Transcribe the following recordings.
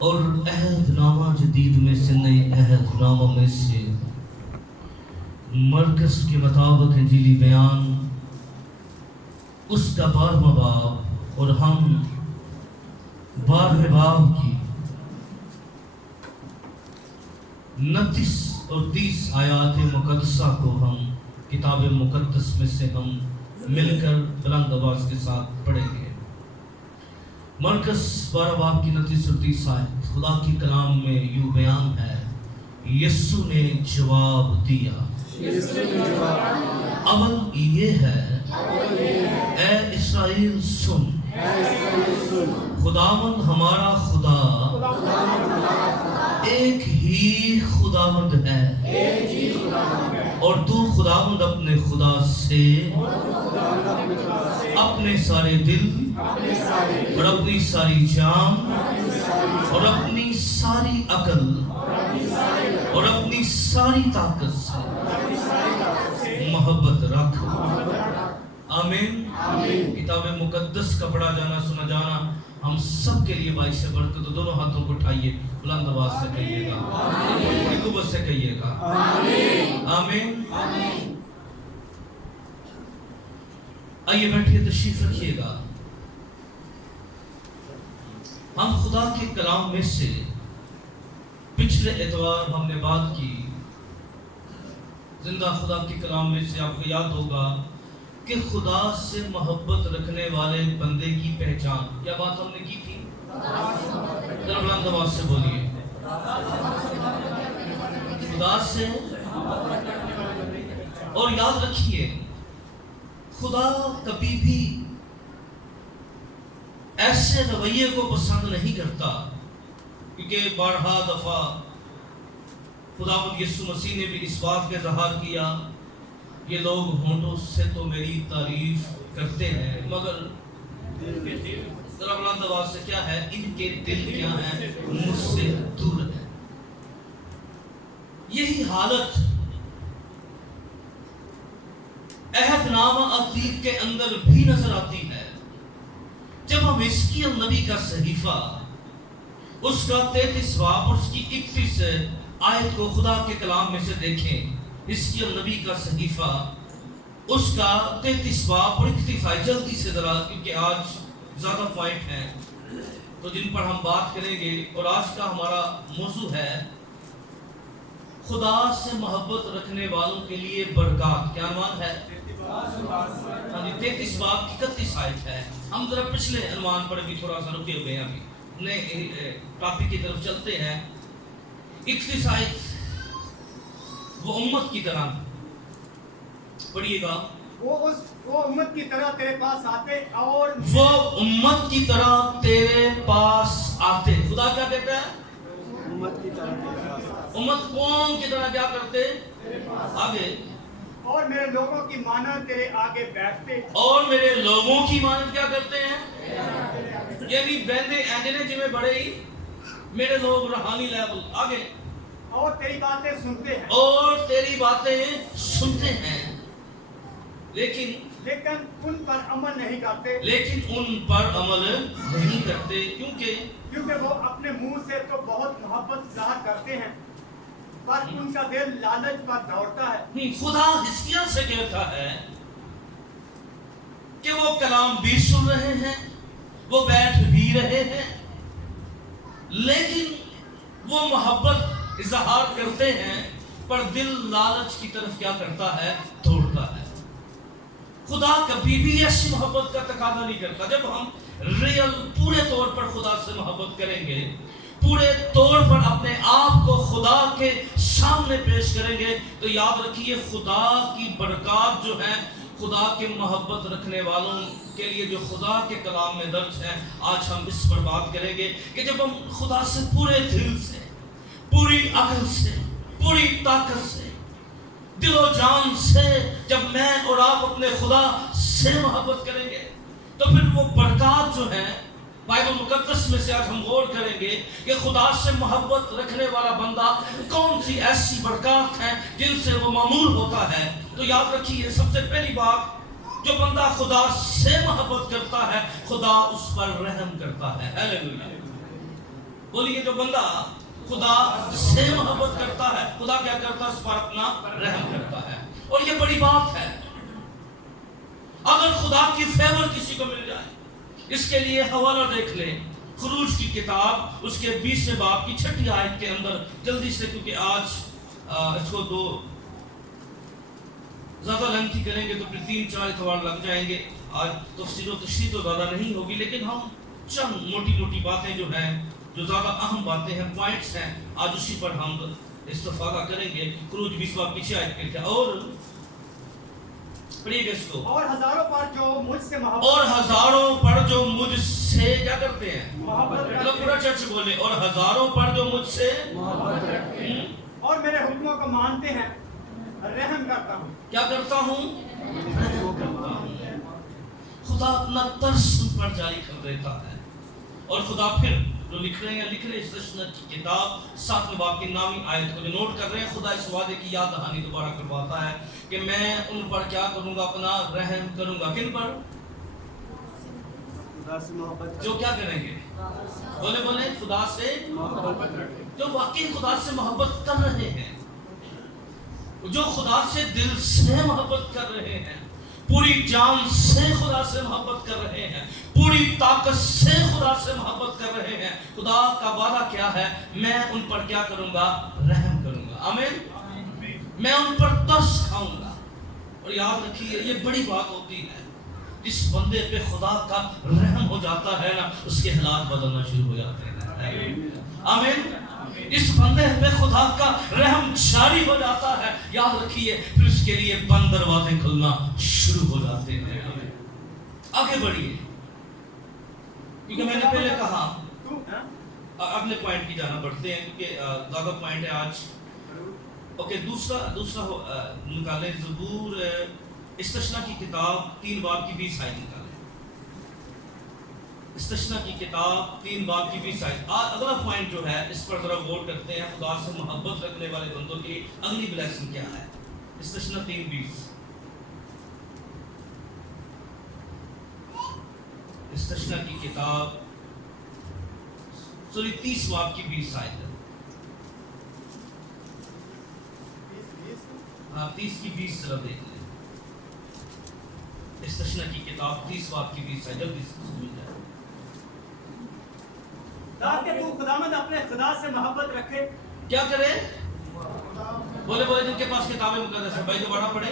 اور عہد نامہ جدید میں سے نئے عہد نامہ میں سے مرکز کے مطابق انجیلی بیان اس کا 12واں باب، اور ہم 12ویں باب کی 29 اور 30 آیات مقدسہ کو ہم کتاب مقدس میں سے ہم مل کر بلند آواز کے ساتھ پڑھیں گے۔ مرکز 12 باب کی 29 اور 30 آیت خدا کی کلام میں یوں بیان ہے: یسوع نے جواب دیا، اول یہ ہے اے اسرائیل سن، خداوند ہمارا خدا ایک ہی خداوند ہے، اور تو خداوند اپنے خدا سے اپنے سارے دل اور اپنی ساری جان اور اپنی ساری عقل اور اپنی ساری طاقت سے محبت رکھ۔ آمین۔ کتاب مقدس کا پڑھا جانا سنا جانا ہم سب کے لیے باعث برکت۔ تو دونوں ہاتھوں کو اٹھائیے، بلند آواز سے کہیے گا، قوت سے کہیے گا آمین۔ آئیے بیٹھیے، تشریف رکھیے گا۔ ہم خدا کے کلام میں سے پچھلے اتوار ہم نے بات کی، زندہ خدا کے کلام میں سے آپ کو یاد ہوگا کہ خدا سے محبت رکھنے والے بندے کی پہچان، کیا بات ہم نے کی تھی؟ ذرا بلند آواز سے بولیے، خدا سے۔ اور یاد رکھیے، خدا کبھی بھی ایسے رویے کو پسند نہیں کرتا، کیونکہ بارہا دفعہ خداوند یسوع مسیح نے بھی اس بات کا اظہار کیا، یہ لوگ ہونٹوں سے تو میری تعریف کرتے ہیں مگر ذرا بلند آواز سے کیا ہے؟ ان کے دل کیا ہے؟ مجھ سے دور ہے۔ یہی حالت عہد نامہ عتیق کے اندر بھی نظر آتی ہے۔ جب ہم حزقیل نبی کا صحیفہ اس کا 33 باب اور اس کی 31 آیت کو خدا کے کلام میں سے دیکھیں، حزقیل نبی کا صحیفہ اس کا 33 باب اور 31 آیت، جلدی سے ذرا، کیونکہ آج زیادہ پوائنٹ ہیں تو جن پر ہم بات کریں گے، اور آج کا ہمارا موضوع ہے خدا سے محبت رکھنے والوں کے لیے برکات۔ کیا عنوان ہے؟ 33 باب کی 31 آیت ہے۔ ہم ذرا پچھلے عنوان پر بھی تھوڑا سا رکے ہوئے ہیں، ابھی نئے ٹاپک کی طرف چلتے ہیں۔ 31 آیت، وہ امت کی طرح، پڑھیے گا، وہ امت کی طرح تیرے پاس آتے، اور وہ امت کی طرح تیرے پاس آتے۔ خدا کیا کہتا ہے؟ امت کی طرح تیرے پاس آتے، امت قوم کی طرح کیا کرتے؟ آگے، اور میرے لوگوں کی مانند تیرے آگے بیٹھتے، اور میرے لوگوں کی مانند کیا کرتے ہیں؟ یعنی بندے اینجنے جی میں بڑے ہی میرے لوگ روحانی لیول۔ آگے، اور تیری باتیں سنتے ہیں، اور تیری باتیں سنتے ہیں، لیکن ان پر عمل نہیں کرتے، ان پر عمل نہیں کرتے، کیونکہ وہ اپنے منہ سے تو بہت محبت ظاہر کرتے ہیں، پر ان کا دل لالچ پر دوڑتا ہے۔ خدا حزقیل سے کہتا ہے کہ وہ کلام بھی سن رہے ہیں، وہ بیٹھ بھی رہے ہیں، لیکن وہ محبت اظہار کرتے ہیں، پر دل لالچ کی طرف کیا کرتا ہے؟ دوڑتا ہے۔ خدا کبھی بھی ایسی محبت کا تقاضا نہیں کرتا۔ جب ہم ریئل پورے طور پر خدا سے محبت کریں گے، پورے طور پر اپنے آپ کو خدا کے سامنے پیش کریں گے، تو یاد رکھیے خدا کی برکات جو ہیں، خدا کے محبت رکھنے والوں کے لیے جو خدا کے کلام میں درج ہے، آج ہم اس پر بات کریں گے کہ جب ہم خدا سے پورے دل سے، پوری عقل سے، پوری طاقت سے، دل و جان سے جب میں اور آپ اپنے خدا سے محبت کریں گے، تو پھر وہ برکات جو ہیں بائبل مقدس میں سے آج ہم غور کریں گے کہ خدا سے محبت رکھنے والا بندہ کون سی ایسی برکات ہیں جن سے وہ معمول ہوتا ہے۔ تو یاد رکھیے، سب سے پہلی بات، جو بندہ خدا سے محبت کرتا ہے، خدا اس پر رحم کرتا ہے۔ ہیلیلویا۔ बोलिए, जो बंदा खुदा से मोहब्बत करता है, खुदा क्या करता है? उस पर अपना रहम करता है। और ये बड़ी बात है। अगर खुदा की फेवर किसी को मिल जाए, इसके लिए हवाला देख लें, खुरूज की किताब उसके 20वें बाब की 6ठी आयत के अंदर, जल्दी से, क्योंकि आज इसको दो ज्यादा लेंथी करेंगे तो फिर 3-4 इतवार लग जाएंगे। आज तफसीर तो ज्यादा नहीं होगी, लेकिन हम चंद मोटी मोटी बातें जो हैं, जो ज्यादा अहम बातें हैं, पॉइंट्स हैं, आज उसी पर हम इस्तफादा करेंगे। खुरूज 20 बाब की 6 आयत के क्या, और पढ़िएगा इसको। और हजारों पर जो मुझसे क्या करते हैं? मतलब पूरा चर्च बोले, और हजारों पर जो मुझसे और मेरे हुक्मों को मानते हैं, रहम करता हूँ। क्या करता हूँ? खुदा अपना तरस उन पर जारी कर देता है। और खुदा फिर जो लिख रहे हैं इस्तशना की किताब 7वें बाब की नामी आयत को जो नोट कर रहे हैं, खुदा इस वादे की याद दहानी दोबारा करवाता है कि मैं उन पर क्या करूंगा? अपना रहम करूंगा। किन पर? जो क्या करेंगे? बोले बोले, खुदा से मोहब्बत, जो वाकई खुदा से मोहब्बत कर रहे हैं, जो खुदा से दिल से मोहब्बत कर रहे हैं, पूरी जान से खुदा से मोहब्बत कर रहे हैं, पूरी ताकत से खुदा से मोहब्बत कर रहे हैं। खुदा का वादा क्या है? मैं उन पर क्या करूंगा? रहम करूंगा। आमीन। मैं उन पर तरस खाऊंगा। और याद रखिए, ये बड़ी बात होती है, जिस बंदे पे खुदा का रहम हो जाता है ना, उसके हालात बदलना शुरू हो जाते हैं। आमीन। इस बंदे पे खुदा का रहम जारी हो जाता है, याद रखिए, फिर उसके लिए बंद दरवाजे खुलना शुरू हो जाते हैं। आगे बढ़िए, क्योंकि मैंने पहले कहा अगले पॉइंट की जाना बढ़ते हैं, क्योंकि ज्यादा पॉइंट है आज। ओके, दूसरा निकाले ज़बूर इस्तशना की किताब 3 बाब की 20 आयत निकाले। इस्तशना की किताब 3 बाब की 20 आयत। अगला पॉइंट जो है, इस पर जरा गौर करते हैं। खुदा से मोहब्बत रखने वाले बंदों की अगली ब्लेसिंग क्या है? इस्तशना 3:20। इस्तशना की किताब 30 बाब की 20 आयत। हाँ, 30 की 20 जरा देख लें। इस्तशना की किताब 30 बाब की 20 आयत, जल्दी से समझ जाए। ताकि तू खुदावंद अपने खुदा से मोहब्बत रखे। क्या करे? बोले बोले, जिनके पास किताबें मुकद्दस है, भाई दोबारा पढ़े।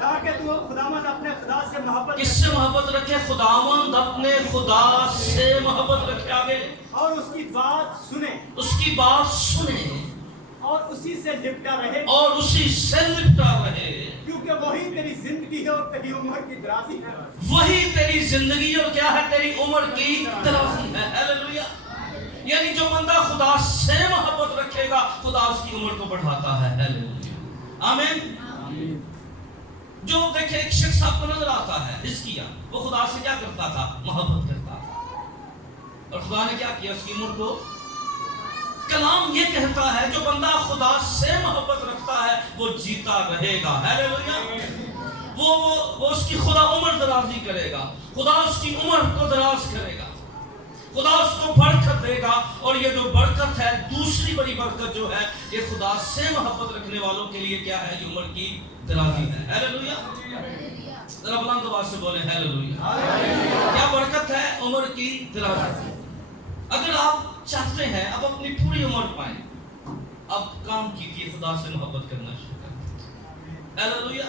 ताकि तू खुदावंद अपने खुदा से मोहब्बत, किससे मोहब्बत रखे? खुदावंद अपने खुदा से मोहब्बत रखे। आगे, और उसकी बात सुने, उसकी बात सुने, और उसी से लिपटा रहे, और उसी से लिपटा रहे, क्योंकि वही तेरी जिंदगी है और तेरी उम्र की दराजी है। वही तेरी जिंदगी और क्या है? तेरी उम्र की दराजी है। हालेलुया। यानी जो बंदा खुदा से मोहब्बत रखेगा, खुदा उसकी उम्र को बढ़ाता है। हालेलुया। आमीन। जो देखे, एक शख्स आपको नजर आता है, हिजकिय्याह, वो खुदा से क्या करता था? मोहब्बत करता था। और खुदा ने क्या किया? उसकी उम्र को, कलाम ये कहता है, जो बंदा खुदा से मोहब्बत रखता है वो जीता रहेगा। हालेलुया। वो उसकी खुदा उम्र दराजी करेगा, खुदा उसकी उम्र को दराज करेगा, खुदा उसको बरकत देगा। और ये जो बरकत है, दूसरी बड़ी बरकत जो है, ये खुदा से मोहब्बत रखने वालों के लिए क्या है? ये उम्र की दराजी है। हालेलुया। जरा बुलंद आवाज से बोले हालेलुया। क्या बरकत है? उम्र की दराजी। अगर आप चाहते हैं अब अपनी पूरी उम्र पाएं, अब काम कीजिए, खुदा से मोहब्बत करना शुरू करें। हालेलुया।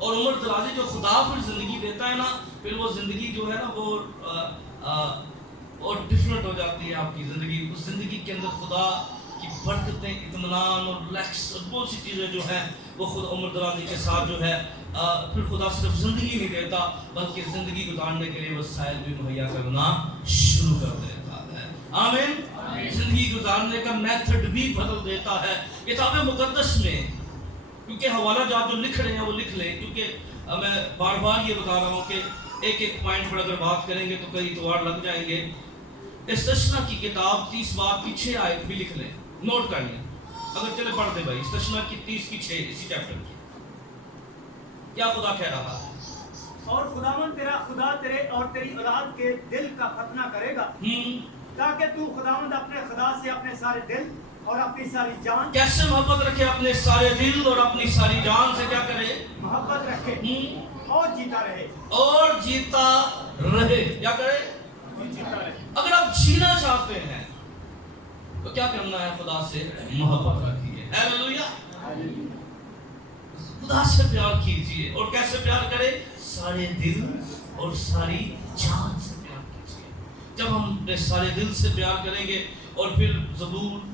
और उम्र दराजी जो खुदा फिर जिंदगी देता है ना, फिर वो जिंदगी जो है ना, वो और डिफरेंट हो जाती है आपकी जिंदगी। उस जिंदगी के अंदर खुदा की बरकतें, इत्मीनान और रिलैक्स और बहुत सी चीज़ें जो हैं, वो खुद उम्र दराजी के साथ जो है, फिर खुदा सिर्फ जिंदगी नहीं देता, बल्कि जिंदगी गुजारने के लिए वसाइल भी मुहैया करना शुरू कर देता है। आमीन। जिंदगी गुजारने का मेथड भी बदल देता है। किताब मुकद्दस में, क्योंकि हवाला जात जो लिख रहे हैं वो लिख लें, क्योंकि मैं बार बार ये बता रहा हूँ कि एक एक पॉइंट पर अगर बात करेंगे तो कई इतवार लग जाएंगे। इस्तशना की किताब 30 बाब की 6 आयत भी लिख लें, नोट कर लें। अगर चले पढ़ दे भाई, इस्तशना की 30 की 6, इसी चैप्टर की। क्या खुदा कह रहा है? और खुदावन तेरा खुदा तेरे और तेरी औलाद के दिल का खतना करेगा, ताकि तू खुदावंद अपने खुदा से अपने सारे दिल और अपनी सारी जान कैसे मोहब्बत रखे? अपने सारे दिल और अपनी सारी जान से क्या करे? मोहब्बत रखे और जीता रहे। और जीता रहे। क्या करे? जीता रहे। अगर आप जीना चाहते हैं तो क्या करना है? खुदा से मोहब्बत रखिए। हालेलुया। खुदा से प्यार कीजिए। और कैसे प्यार करें? सारे दिल और सारी जान से प्यार कीजिए। जब हम अपने सारे दिल से प्यार करेंगे और फिर ज़बूर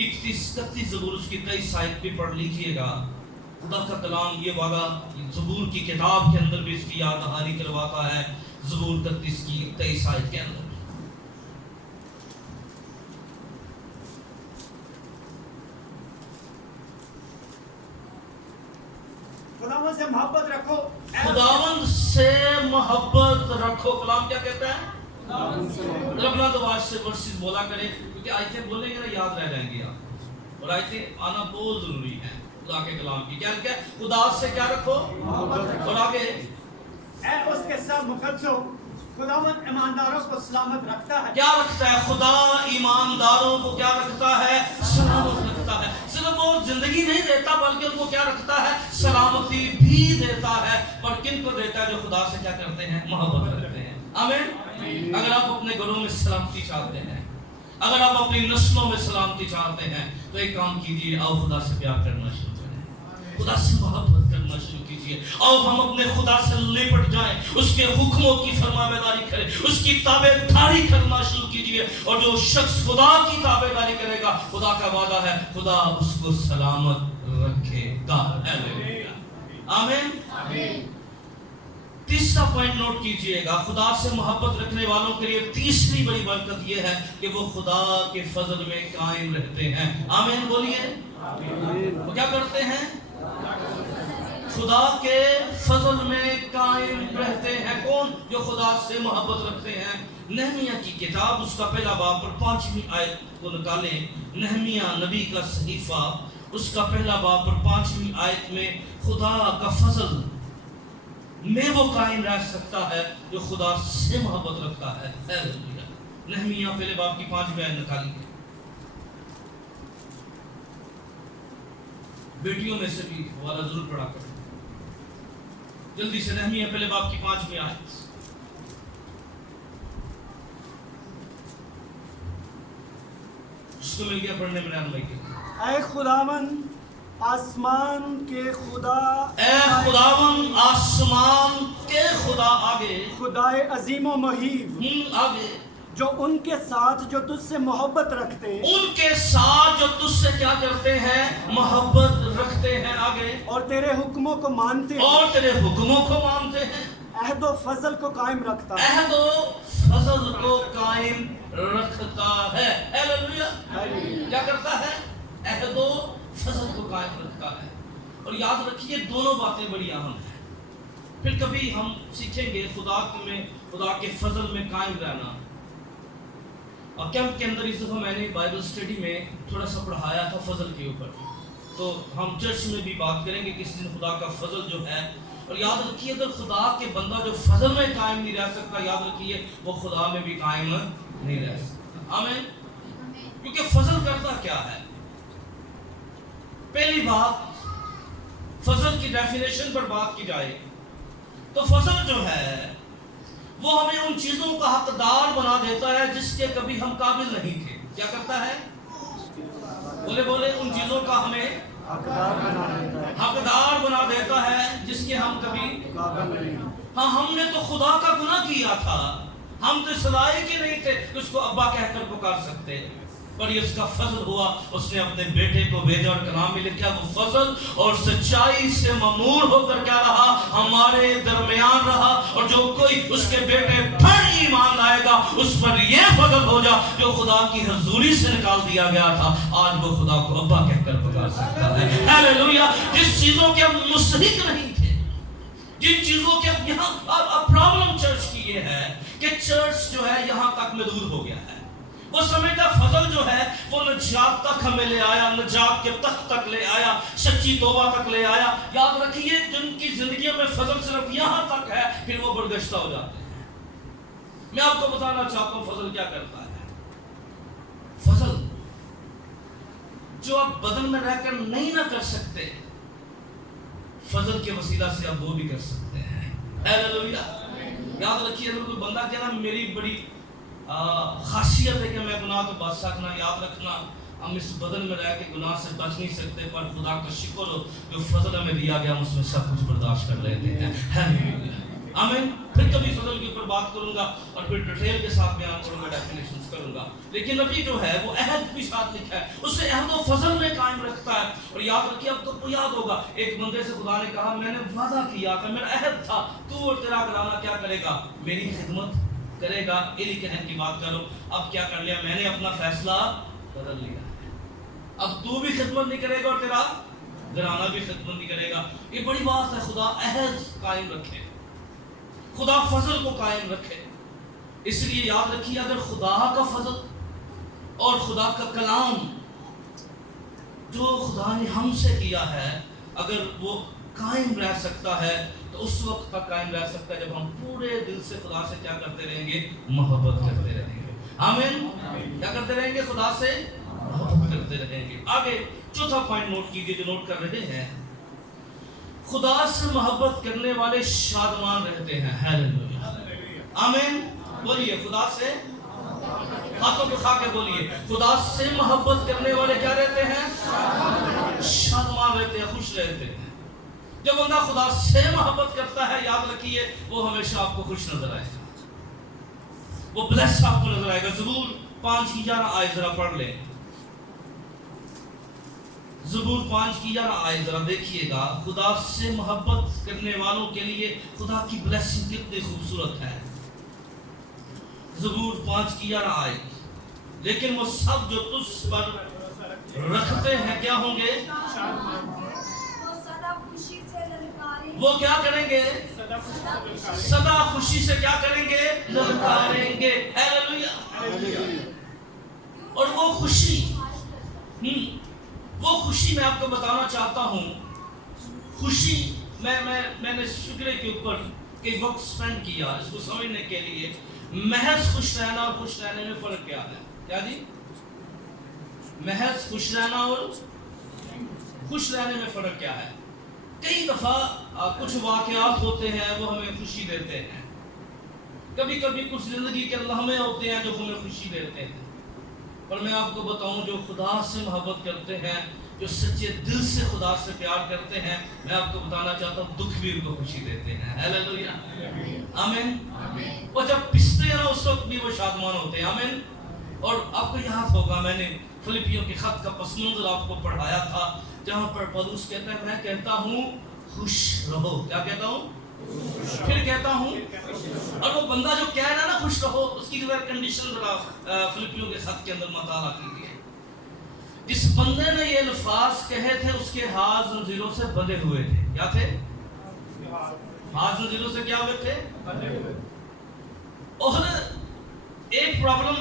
31-31 ज़बूर उसकी 23 आयत भी पढ़ लीजिएगा। खुदा का कलाम ये वादा ज़बूर की किताब के अंदर भी इसकी याद दहानी करवाता है। ज़बूर 31 की 23 आयत के अंदर खुदावंद से मोहब्बत रखो। खुदावंद से मोहब्बत रखो। कलाम क्या कहता है? अपना तो आज से वर्सेस बोला करें, क्योंकि आयतें बोलेंगे ना याद रह जाएंगी आप। और आयतें आना बहुत जरूरी है खुदा के कलाम की। क्या क्या? खुदा से क्या रखो? और आगे ऐ उसके सब मुकद्दसों, खुदावंद ईमानदारों को सलामत रखता है। क्या रखता है? खुदा ईमानदारों को क्या रखता है? सलामत रखता है। सिर्फ वो जिंदगी नहीं देता बल्कि उनको क्या रखता है? सलामती भी देता है। पर किन को देता है? जो खुदा से क्या करते हैं? मोहब्बत करते हैं। आमीन। अगर आप अपने घरों में सलामती चाहते हैं, अगर आप अपनी नस्लों में सलामती चाहते हैं, तो एक काम कीजिए, आओ खुदा से प्यार करना शुरू करें, खुदा से मोहब्बत करना शुरू कीजिए। आओ हम अपने खुदा से लिपट जाएं, उसके हुक्मों की फरमाबरदारी करें, उसकी ताबेदारी करना शुरू कीजिए। और जो शख्स खुदा की ताबेदारी करेगा, खुदा का वादा है, खुदा उसको सलामत रखेगा। आमीन। तीसरा पॉइंट नोट कीजिएगा, खुदा से मोहब्बत रखने वालों के लिए तीसरी बड़ी बरकत यह है कि वो खुदा के फजल में कायम रहते हैं। आमीन बोलिए। वो क्या करते हैं? खुदा के फजल में कायम रहते हैं। कौन? जो खुदा से मोहब्बत रखते हैं। नहमिया की किताब उसका पहला बाब पर 5वीं आयत को निकालें। नहमिया नबी का सहीफा उसका पहला बाब पर 5वीं आयत में खुदा का फजल में वो कायम रह सकता है जो खुदा से मोहब्बत रखता है। नहमिया पहले बाब की 5वीं आयत निकाली। बेटियों में से भी वाला जरूर पढ़ा करो जल्दी से। नहमिया पहले बाब की 5वीं आयत। जिसको मिल गया पढ़ने में भाई के। ऐ खुदावंद आसमान के खुदा, ऐ खुदावंद आसमान के खुदा, आगे खुदाए अजीम व मुहीब, आगे जो उनके साथ जो तुझसे मोहब्बत रखते हैं, उनके साथ जो तुझसे क्या करते हैं? मोहब्बत रखते हैं। आगे और तेरे हुक्मों को मानते हैं, और तेरे हुक्मों को मानते हैं। अहद व फजल को कायम रखता है। अहद व फजल को कायम रखता है। हालेलुया। क्या करता है? अहद व फजल को कायम रखता है। और याद रखिए दोनों बातें बड़ी अहम हैं। फिर कभी हम सीखेंगे खुदा के फजल में कायम रहना। और कैंप के अंदर इस दफा मैंने बाइबल स्टडी में थोड़ा सा पढ़ाया था फजल के ऊपर, तो हम चर्च में भी बात करेंगे किस दिन खुदा का फजल जो है। और याद रखिए अगर खुदा के बंदा जो फजल में कायम नहीं रह सकता, याद रखिए वो खुदा में भी कायम नहीं रह सकता। आमीन। क्योंकि फजल करता क्या है? पहली बात, फजल की डेफिनेशन पर बात की जाए तो फजल जो है वो हमें उन चीजों का हकदार बना देता है जिसके कभी हम काबिल नहीं थे। क्या करता है? बोले बोले उन चीजों का हमें हकदार बना देता है जिसके हम कभी काबिल नहीं। हाँ, हमने तो खुदा का गुनाह किया था, हम तो इस लायक ही नहीं थे उसको अब्बा कहकर पुकार सकते, पर ये उसका फजल हुआ, उसने अपने बेटे को भेजा। और कलाम में लिखा वो फजल और सच्चाई से ममूर होकर क्या रहा? हमारे दरमियान रहा। और जो कोई उसके बेटे पर ईमान लाएगा उस पर यह फजल हो जा जो खुदा की हजूरी से निकाल दिया गया था, आज वो खुदा को अब्बा कहकर पुकार सकता है। हालेलुया। जिस चीजों के हम मुस्तहिक नहीं थे, जिन चीजों के यहाँ प्रॉब्लम चर्च की ये है कि चर्च जो है यहाँ तक महदूद हो गया है। वो समय का फजल जो है वो नजात तक हमें ले आया, नजात के तख्त तक ले आया, सच्ची तौबा तक ले आया। याद रखिए जिनकी जिंदगी में फजल सिर्फ यहाँ तक है फिर वो बर्गश्ता हो जाते हैं। मैं आपको बताना चाहता हूं फजल क्या करता है। फजल जो आप बदन में रहकर नहीं ना कर सकते, फजल के वसीला से आप वो भी कर सकते हैं। हालेलुया। याद रखिए, अगर कोई बंदा कहना मेरी बड़ी खासियत है कि मैं गुनाह तो बच सकना, याद रखना हम इस बदन में रह के गुनाह से बच नहीं सकते, पर खुदा का शुक्र हो जो फजल हमें दिया गया उसमें सब कुछ बर्दाश्त कर लेते हैं। हालेलुया, आमीन। फिर कभी फजल के ऊपर बात करूंगा और फिर डिटेल के साथ बयान करूंगा, डेफिनेशंस करूंगा। लेकिन अभी जो है वो अहद भी साथ लिखा है, उसे अहद और फजल में कायम रखता है। और याद रखिए, अब तो याद होगा एक बंदे से खुदा ने कहा मैंने वादा किया था, मेरा अहद था, तू और तेरा घराना क्या करेगा, मेरी खिदमत करेगा। इली कहन की बात करो, अब क्या कर लिया, मैंने अपना फैसला बदल लिया, अब तू भी खिदमत नहीं करेगा और तेरा घराना भी खिदमत नहीं करेगा। ये बड़ी बात है, खुदा अहद कायम रखे, खुदा फजल को कायम रखे। इसलिए याद रखिए, अगर खुदा का फजल और खुदा का कलाम जो खुदा ने हमसे किया है अगर वो कायम रह सकता है तो उस वक्त तक कायम रह सकता है जब हम पूरे दिल से खुदा से क्या करते रहेंगे, मोहब्बत करते रहेंगे। आमीन। क्या करते रहेंगे, खुदा से मोहब्बत करते रहेंगे। आगे चौथा पॉइंट नोट कीजिए जो नोट कर रहे हैं, खुदा से मोहब्बत करने वाले शादमान रहते हैं। हालेलुया, आमीन। बोलिए, खुदा से, हाथों को खा के बोलिए, खुदा से मोहब्बत करने वाले क्या रहते हैं, शादमान रहते हैं, खुश रहते हैं। जब बंदा खुदा से मोहब्बत करता है, याद रखिए वो हमेशा आपको खुश नजर आएगा, वो ब्लेस्ड आपको नजर आएगा। ज़बूर 5:11 आयत जरा पढ़ लें, ज़बूर 5:11 आयत जरा देखिएगा। खुदा से मोहब्बत करने वालों के लिए खुदा की ब्लेसिंग कितनी खूबसूरत है। ज़बूर 5:11 आयत, लेकिन वो सब जो तुझ पर रखते हैं क्या होंगे, वो क्या करेंगे, सदा खुशी से क्या करेंगे, ललकारेंगे। हालेलुया। और वो खुशी मैं आपको बताना चाहता हूँ, खुशी मैंने इस फिक्रे के ऊपर कई वक्त स्पेंड किया इसको समझने के लिए। महज खुश रहना और खुश रहने में फर्क क्या है, क्या जी, महज खुश रहना और खुश रहने में फर्क क्या है। कई दफा कुछ वाकयात होते हैं वो हमें खुशी देते हैं, कभी कभी कुछ जिंदगी के लम्हे होते हैं जो हमें खुशी देते हैं। पर मैं आपको बताऊं, जो खुदा से मोहब्बत करते हैं, जो सच्चे दिल से खुदा से प्यार करते हैं, मैं आपको बताना चाहता हूं दुख भी उनको खुशी देते हैं। हालेलुया, आमीन। और जब पिसते हैं ना उस वक्त भी वो शादमान होते हैं। आमीन। और आपको याद होगा मैंने फिलिपियों के खत का पस मंजर आपको पढ़ाया था, जहां पर पौलुस कहता है मैं कहता हूं खुश रहो। क्या कहता हूं, फिर कहता हूं। और वो बंदा जो कह रहा है ना खुश रहो, उसकी जरा कंडीशन जरा फिलिपियों के खत के अंदर मताला कीजिए। जिस बंदे ने ये अल्फाज कहे थे उसके हाथ जंजीरों से बंधे हुए थे। क्या थे, हाथ जंजीरों से क्या हुए थे, और एक प्रॉब्लम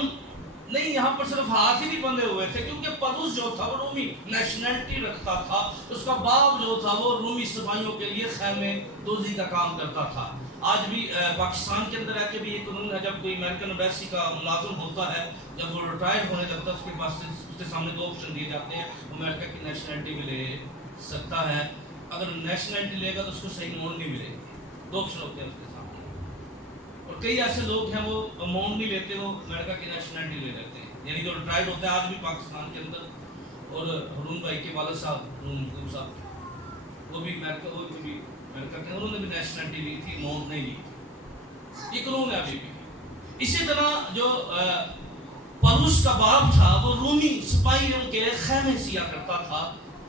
नहीं, यहाँ पर सिर्फ हाथ ही नहीं बंधे हुए थे, क्योंकि पौलुस जो था वो रूमी नेशनलिटी रखता था, उसका बाप जो था वो रूमी सिपाहियों के लिए खैमे दोजी का काम करता था। आज भी पाकिस्तान के अंदर आके भी ये कानून है, जब कोई अमेरिकन एम्बेसी का मुलाजिम होता है, जब वो रिटायर होने लगता है उसके पास उसके सामने दो ऑप्शन दिए जाते हैं, अमेरिका की नेशनलिटी भी ले सकता है, अगर नेशनलिटी लेगा तो उसको सही अमाउंट नहीं मिलेगी। दो ऑप्शन होते हैं उसके सामने, और कई ऐसे लोग हैं वो अमाउंट नहीं लेते, वो अमेरिका की नेशनलिटी ले लेते हैं, यानी जो रिटायर्ड होता है आज भी पाकिस्तान के अंदर। और हरून भाई के वालिद साहब वो भी अमेरिका के, उन्होंने भी नेशनलिटी ली थी, अमाउंट नहीं ली, ये कानून है अभी भी। इसी तरह जो पौलुस का बाप था वो रूमी सिपाहियों के खैमे सिया करता था,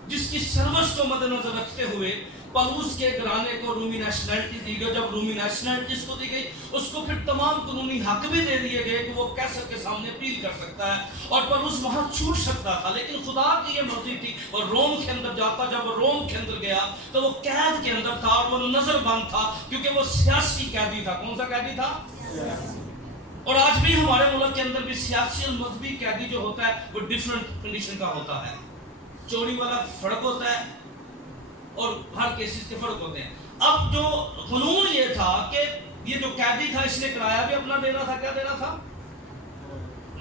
जिसकी सर्विस को मद्देनजर रखते हुए पौलुस के घराने को रूमी नेशनलिटी दी गई। जब रूमी नेशनलिटी इसको दी गई, उसको फिर तमाम कानूनी हक भी दे दिए गए कि वो कैसर के सामने अपील कर सकता है और पौलुस वहां छूट सकता था। लेकिन खुदा की ये मर्जी थी और रोम के अंदर जाता। जब वो रोम के अंदर गया तो वो कैद के अंदर था और वो नजरबंद था, क्योंकि वो सियासी कैदी था। कौन सा कैदी था? और आज भी हमारे मुल्क के अंदर भी सियासी और मजहबी कैदी जो होता है वो डिफरेंट कंडीशन का होता है। चोरी वाला फर्क होता है और हर केसेस के फर्क होते हैं। अब जो कानून ये था कि یہ جو قیدی تھا اس نے کرایہ بھی اپنا دینا تھا, کیا دینا تھا؟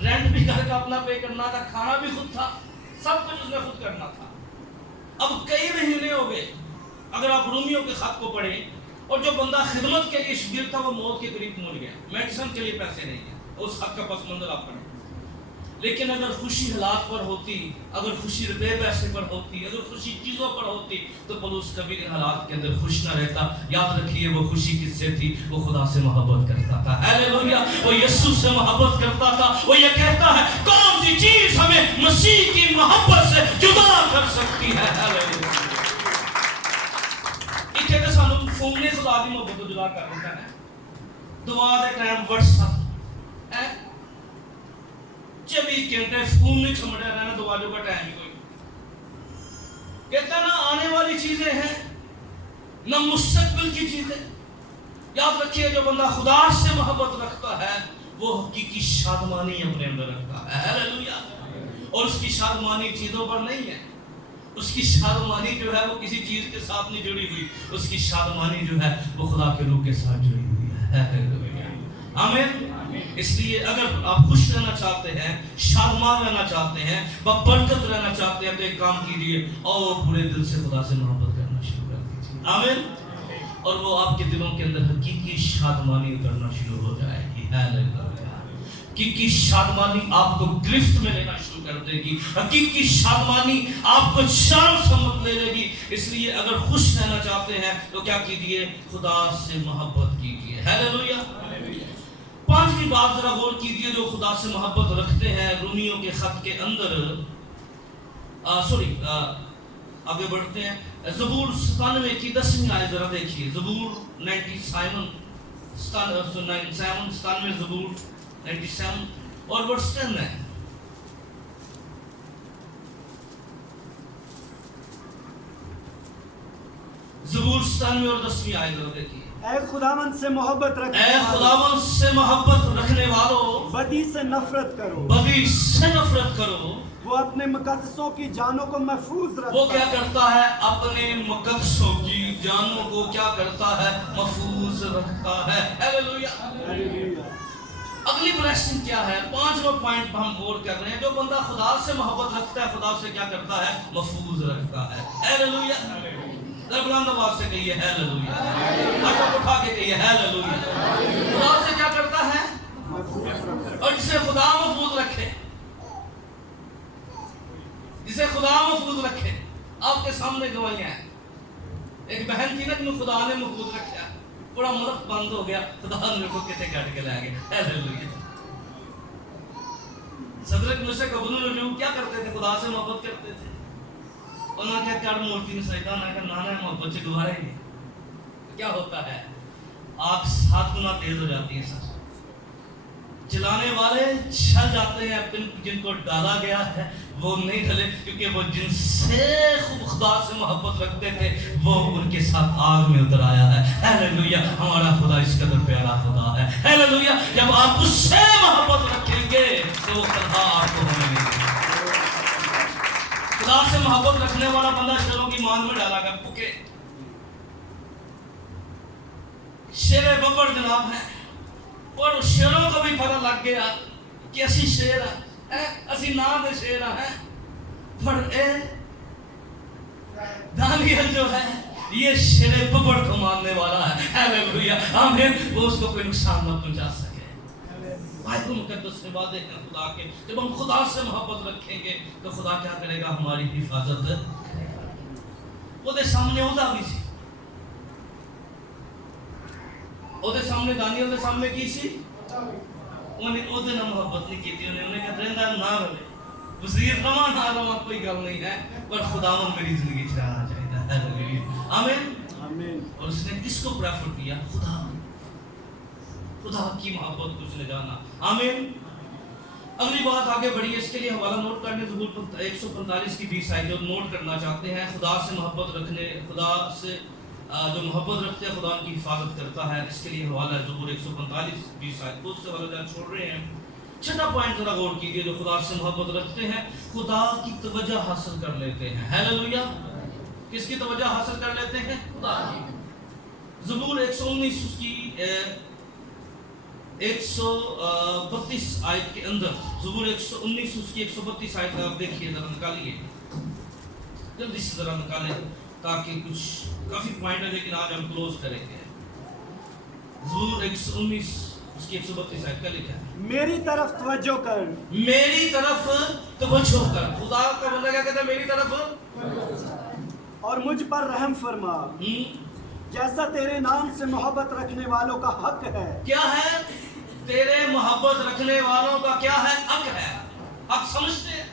رینٹ بھی گھر کا اپنا پے کرنا تھا, کھانا بھی خود تھا, سب کچھ اس نے خود کرنا تھا. اب کئی مہینے ہو گئے, اگر آپ رومیوں کے خط کو پڑھیں, اور جو بندہ خدمت کے لیے شگرد تھا وہ موت کے قریب پہنچ گیا, میڈیسن کے لیے پیسے نہیں ہیں, اس خط کا پس منظر آپ پڑھیں. لیکن اگر خوشی حالات پر ہوتی, اگر خوشی روپے پیسے پر ہوتی, اگر خوشی چیزوں پر ہوتی, تو پولس کبھی ان حالات کے اندر خوش نہ رہتا. یاد رکھیے وہ خوشی کس سے تھی؟ وہ خدا سے محبت کرتا تھا. ہیلیلویا, وہ یسوع سے محبت کرتا تھا. وہ یہ کہتا ہے کون سی چیز ہمیں مسیح کی محبت سے جدا کر سکتی ہے. ہیلیلویا. اتنے تو سانو فون نے خدا کی محبت کو جدا کر دیتا ہے. دعا دے ٹائم واٹس ایپ ہے, 24 گھنٹے فون میں چھمڑے رہنا, دعاؤں کا ٹائم ہی کوئی. کہتا نا آنے والی چیزیں ہیں, نہ مستقبل کی چیزیں. یاد رکھیے جو بندہ خدا سے محبت رکھتا ہے وہ حقیقی شادمانی اپنے اندر رکھتا ہے. ہیلیلویا. اور اس کی شادمانی چیزوں پر نہیں ہے, اس کی شادمانی جو ہے وہ کسی چیز کے ساتھ نہیں جڑی ہوئی, اس کی شادمانی جو ہے وہ خدا کے روح کے ساتھ جڑی ہوئی ہے. ہیلیلویا. آمین. اس لیے اگر آپ خوش رہنا چاہتے ہیں, شادمان رہنا چاہتے ہیں, برکت رہنا چاہتے ہیں, تو ایک کام کیجیے, اور پورے دل سے خدا سے محبت کرنا شروع کر دیجیے. آمین. اور وہ آپ کے دلوں کے اندر حقیقی شادمانی اترنا شروع ہو جائے گی. حقیقی شادمانی آپ کو گرفت میں لینا شروع کر دے گی. حقیقی شادمانی آپ کو چاروں سمت لے لے گی. اس لیے اگر خوش رہنا چاہتے ہیں تو کیا کیجیے؟ خدا سے محبت کیجیے. ہیلیلویا. پانچویں بات ذرا غور کیجیے جو خدا سے محبت رکھتے ہیں. رومیوں کے خط کے اندر آگے بڑھتے ہیں. زبور 97 کی 10ویں آیت ذرا دیکھیے. زبور 97 زبور 97 اور ورس 10 ہے. زبور 97 اور 10ویں آیت ذرا دیکھیے. اے خداوند سے محبت رکھنے اے خداوند سے محبت رکھنے والوں, بدی سے نفرت کرو. بدی سے نفرت کرو. وہ اپنے مقدسوں کی جانوں کو محفوظ رکھتا ہے. وہ کیا کرتا ہے؟ اپنے مقدسوں کی جانوں کو کیا کرتا ہے؟ محفوظ رکھتا ہے. ہیلیلویا. اگلی بلیسنگ کیا ہے؟ 5واں پوائنٹ پر ہم غور کر رہے ہیں. جو بندہ خدا سے محبت رکھتا ہے خدا سے کیا کرتا ہے؟ محفوظ رکھتا ہے. ہیلیلویا. بلند آواز سے کہیے ہیلیلویا. ہاتھ اٹھا کے کہیے ہیلیلویا. خدا سے کیا کرتا ہے؟ اور جسے خدا محفوظ رکھے, جسے خدا محفوظ رکھے. آپ کے سامنے گواہیاں ہیں. ایک بہن تھی نا جنہوں خدا نے محفوظ رکھا, پورا ملک بند ہو گیا, خدا نے میرے کو کتے کاٹ کے لے گئے. ہیلیلویا. صدرک موسی قبول الرجوع کیا کرتے تھے؟ خدا سے محبت کرتے تھے. انہوں نے کہا مورتی نے سجدہ نہ کر, نانا محبت سے گوارا ہی نہیں. کیا ہوتا ہے؟ آگ 7 گنا تیز ہو جاتی ہے. سر چلانے والے چھل جاتے ہیں, جن کو ڈالا گیا ہے وہ نہیں ڈھلے, کیونکہ وہ جن سے خدا سے محبت رکھتے تھے وہ ان کے ساتھ آگ میں اتر آیا ہے. ہیلیلویا. ہمارا خدا اس قدر پیارا خدا ہے. ہیلیلویا. جب آپ اس سے محبت رکھیں گے تو خدا آپ کو ہونے نہیں دے گا. خدا سے محبت رکھنے والا بندہ شیروں کی مان میں ڈالا گیا, پکے شیر ببر جناب ہے, اور شیروں کو بھی پتہ لگ گیا کہ اسی شیر ہے, اسی نام دے شیر ہیں. پر اے دانیل جو ہے یہ شیر ببر کو ماننے والا ہے. ہیلیلویا. آمین. وہ اس کو کوئی نقصان نہ پہنچا سکے. بائبل مقدس سے وعدے ہیں خدا کے. جب ہم خدا سے محبت رکھیں گے تو خدا کیا کرے گا؟ ہماری حفاظت کرے گا. وہ دے سامنے ہوتا بھی سی, وہ دے سامنے دانیل دے سامنے کی سی, انہیں وہ دے نہ محبت نہیں کی تھی. انہیں کہا رہندہ نہ رہے, وزیر رواں نہ رواں کوئی گل نہیں ہے, پر خداوند میری زندگی چلانا چاہیے. ہیلیلویا. آمین. آمین. اور اس نے کس کو پریفر کیا؟ خدا کی محبت کو اس نے جانا. آمین. اگلی بات آگے بڑھی ہے, اس کے لیے حوالہ نوٹ کرنے. زبور 145 کی 20 آیت جو نوٹ کرنا چاہتے ہیں. خدا سے محبت رکھنے, خدا سے جو محبت رکھتے ہیں خدا ان کی حفاظت کرتا ہے. اس کے لیے حوالہ ہے زبور 145 20 آیت. خود سے حوالہ چھوڑ رہے ہیں. چھٹا پوائنٹ ذرا غور کیجیے. جو خدا سے محبت رکھتے ہیں خدا کی توجہ حاصل کر لیتے ہیں. ہیلیلویا. کس کی توجہ حاصل کر لیتے ہیں؟ خدا کی. زبور 119 اس کی 132 आयत के अंदर, ज़बूर 119 उसकी 132 आयत आप देखिए, जरा निकालिए, जल्दी से जरा निकालें, ताकि कुछ काफी पॉइंट है, लेकिन आज हम क्लोज करेंगे। ज़बूर 119 उसकी 132 आयत क्या लिखा है? मेरी तरफ तवज्जो कर, मेरी तरफ तवज्जो कर। खुदा का बंदा क्या कहता है? मेरी तरफ, और मुझ पर रहम फरमा, जैसा तेरे नाम से मोहब्बत रखने वालों का हक है। क्या है? तेरे मोहब्बत रखने वालों का क्या है? हक है। आप समझते हैं?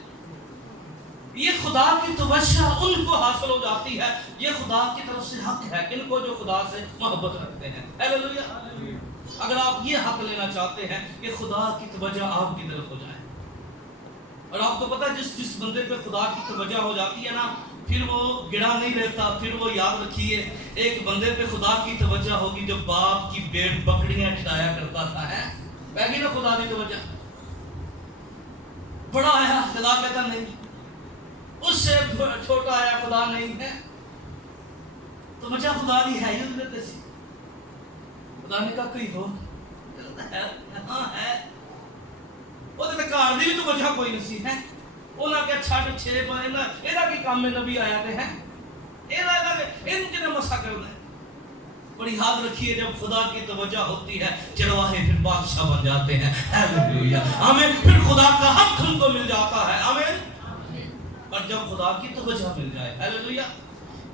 ये खुदा की तवज्जो उनको हासिल हो जाती है, ये खुदा की तरफ से हक है इनको जो खुदा से मोहब्बत रखते हैं। हालेलुया। अगर आप ये हक लेना चाहते हैं कि खुदा की तवज्जो आपकी तरफ हो जाए, और आपको पता है जिस बंदे पे खुदा की तवज्जो हो जाती है ना, फिर वो गिरा नहीं रहता। फिर वो याद रखिए, एक बंदे पे खुदा की तवज्जो होगी जो बाप की भेड़ बकरियां खिलाया करता था, है वैगी ना खुदा की तवज्जो। बड़ा आया खुदा कहता नहीं, उससे छोटा आया खुदा नहीं है। तो मजा खुदा नहीं है ये देते सी। खुदा ने कहा कोई हो है, हाँ है, वो तो कार दी भी तो वजह कोई नहीं है। ਉਹਨਾਂ ਕੇ ਛੱਡ 6 ਪਰ ਇਹਦਾ ਕੀ ਕੰਮ ਹੈ? ਨਬੀ ਆਇਆ ਤੇ है इनके मसा करना है। बड़ी याद रखिए, जब खुदा की तवज्जो होती है चरवाहे फिर बादशाह बन जाते हैं। हालेलुया, आमीन। फिर खुदा का हक उनको मिल जाता है, आमीन। और जब खुदा की तवज्जो मिल जाए, हालेलुया,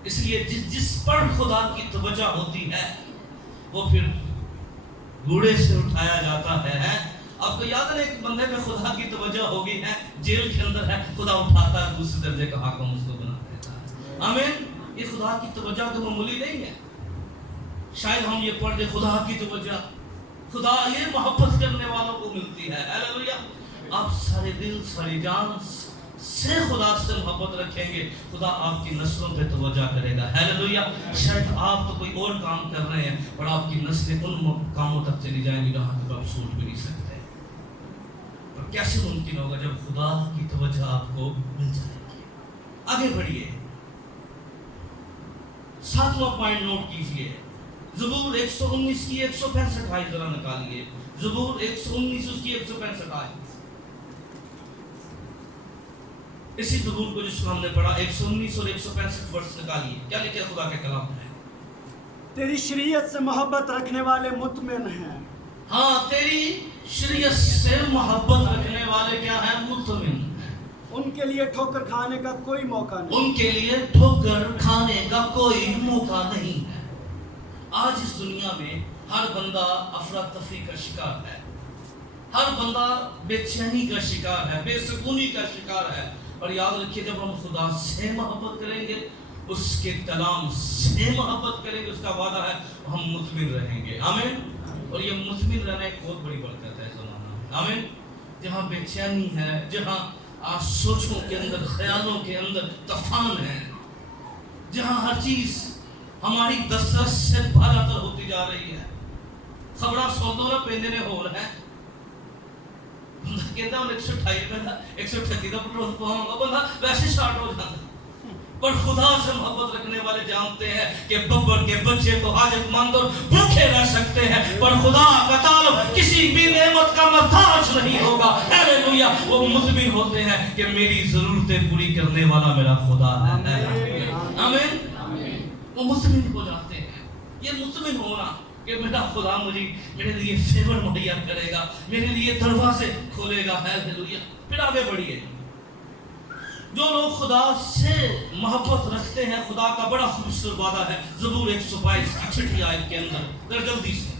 इसलिए जिस पर खुदा की तवज्जो होती है वो फिर घोड़े से उठाया जाता है। आपको याद है एक बंदे पे खुदा की तवज्जो होगी है, जेल के अंदर है, खुदा उठाता है, दूसरे दर्जे का हाकिम उसको बना देता है, आमीन। ये खुदा की तवज्जो तो मामूली नहीं है। शायद हम ये पढ़ दे, खुदा की तवज्जो, खुदा ये मोहब्बत करने वालों को मिलती है। हालेलुया। आप सारे दिल सारी जान से खुदा से मोहब्बत रखेंगे, खुदा आपकी नस्लों पे तवज्जो करेगा। हालेलुया। शायद आप तो कोई और काम कर रहे हैं और आपकी नस्लें उन कामों तक चली जाएंगी जहाँ तक आप सोच भी नहीं सकते। और कैसे मुमकिन होगा जब खुदा की तवज्जो आपको मिल जाएगी। आगे बढ़िए, 7वां पॉइंट नोट कीजिए, ज़बूर 119 की 165 आयत जरा निकालिए। ज़बूर 119 उसकी 165 आयत, इसी ज़बूर को जिसको हमने पढ़ा 119 और 165 वर्ष निकालिए। क्या लिखा खुदा के कलाम में? तेरी शरीयत से मोहब्बत रखने वाले मुतमिन हैं। हाँ, तेरी शरीयत से मोहब्बत रखने वाले क्या हैं? मुतमिन। उनके लिए ठोकर खाने का कोई मौका नहीं, उनके लिए ठोकर खाने का कोई मौका नहीं है। आज इस दुनिया में हर बंदा अफरा तफरी का शिकार है, हर बंदा बेचैनी का शिकार है, बेसुकूनी का शिकार है। और याद रखिए, जब हम खुदा से मोहब्बत करेंगे, उसके कलाम से मोहब्बत करेंगे, उसका वादा है हम मुतमिन रहेंगे, आमीन। और ये मुतमिन रहना एक बहुत बड़ी बरकत है ज़माना में, आमीन। जहाँ बेचैनी है, जहाँ सोचों के अंदर, ख्यालों के अंदर तूफान है, जहाँ हर चीज़ हमारी दस्तरस से बालातर होती जा रही है, खबरा सौदों पेंदे ने हो रहा है, बंदा कहता हूँ 128 रुपए का 138 का पेट्रोल पाऊंगा, बंदा वैसे स्टार्ट हो जाता। पर खुदा से मोहब्बत रखने वाले जानते हैं कि बब्बर के बच्चे तो हाजतमंद और भूखे रह सकते हैं, पर खुदा का ताल्लुक किसी भी नेमत का मोहताज नहीं होगा। हालेलुया। वो मुतमिन होते हैं कि मेरी जरूरतें पूरी करने वाला मेरा खुदा है, आमीन। वो मुतमिन हो जाते हैं। ये मुतमिन होना कि मेरा खुदा मुझे मेरे लिए फेवर मुहैया करेगा, मेरे लिए दरवाजे खोलेगा। हालेलुया। फिर आगे बढ़िए, जो लोग खुदा से मोहब्बत रखते हैं, खुदा का बड़ा खूबसूरत वादा है ज़बूर 122 की 6 आयत के अंदर। जल्दी से,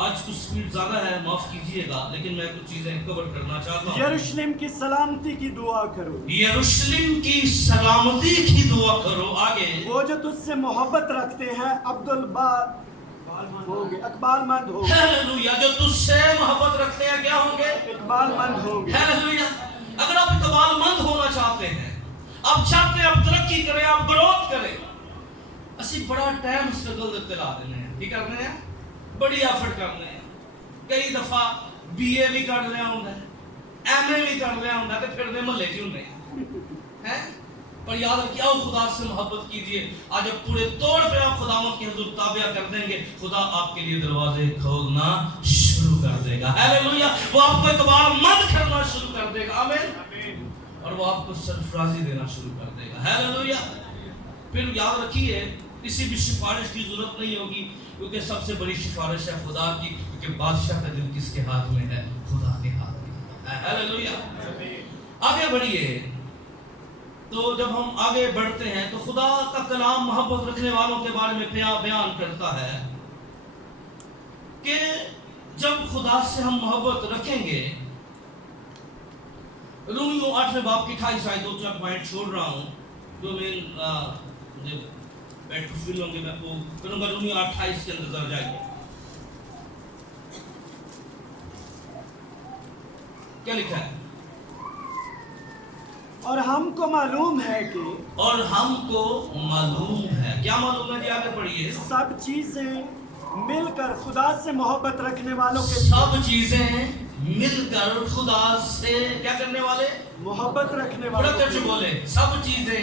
आज कुछ स्पीड ज्यादा है, माफ कीजिएगा, लेकिन मैं कुछ चीजें कवर करना चाहता हूँ। यरूशलेम की सलामती की दुआ करो, यरूशलेम की सलामती की दुआ करो। आगे, वो जो तुझसे मोहब्बत रखते हैं इकबालमंद होंगे। हालेलुया। जो तुझसे मोहब्बत रखते हैं क्या होंगे? इकबालमंद होंगे। हालेलुया। अगर आप इकबालमंद होना चाहते हैं, आप चाहते हैं आप तरक्की करें, आप ग्रोथ करें, असि बड़ा टाइम स्ट्रगल देते ला देने हैं, ठीक करने हैं, बड़ी एफर्ट करने हैं। कई दफा बीए भी कर लिया होंगे, एमए भी कर लिया होंगे, तो फिर दे महल्ले च होंगे हैं। پر یاد رکھیے आओ खुदा से मोहब्बत कीजिए. आज जब पूरे तौर पे आप खुदावंद के हुजूर ताबिया कर देंगे, खुदा आपके लिए दरवाजे खोलना शुरू कर देगा. हालेलुया. वो आपको इतबार मत करना शुरू कर देगा. आमीन. और वो आपको सरफराजी देना शुरू कर देगा. हालेलुया. फिर याद रखिए किसी भी सिफारिश की जरूरत नहीं होगी, क्योंकि सबसे बड़ी सिफारिश है खुदा की, क्योंकि बादशाह का दिल किसके हाथ में है? खुदा के हाथ में. हालेलुया. आगे बढ़िए. तो जब हम आगे बढ़ते हैं तो खुदा का कलाम मोहब्बत रखने वालों के बारे में बयान करता है कि जब खुदा से हम मोहब्बत रखेंगे, रोमियो 8वें बाब की 28 आयत 2-4 पॉइंट छोड़ रहा हूं जो मैं बैठ फील होंगे मैं वो करूंगा. रोमियो 8:28 के अंदर जाएंगे. क्या लिखा है? और हमको मालूम है कि और हमको मालूम है. क्या मालूम है जी? आगे पढ़िए. सब चीजें मिलकर खुदा से मोहब्बत रखने वालों के सब चीजें मिलकर खुदा से क्या करने वाले? मोहब्बत रखने बड़ा वालों कर बोले. सब चीजें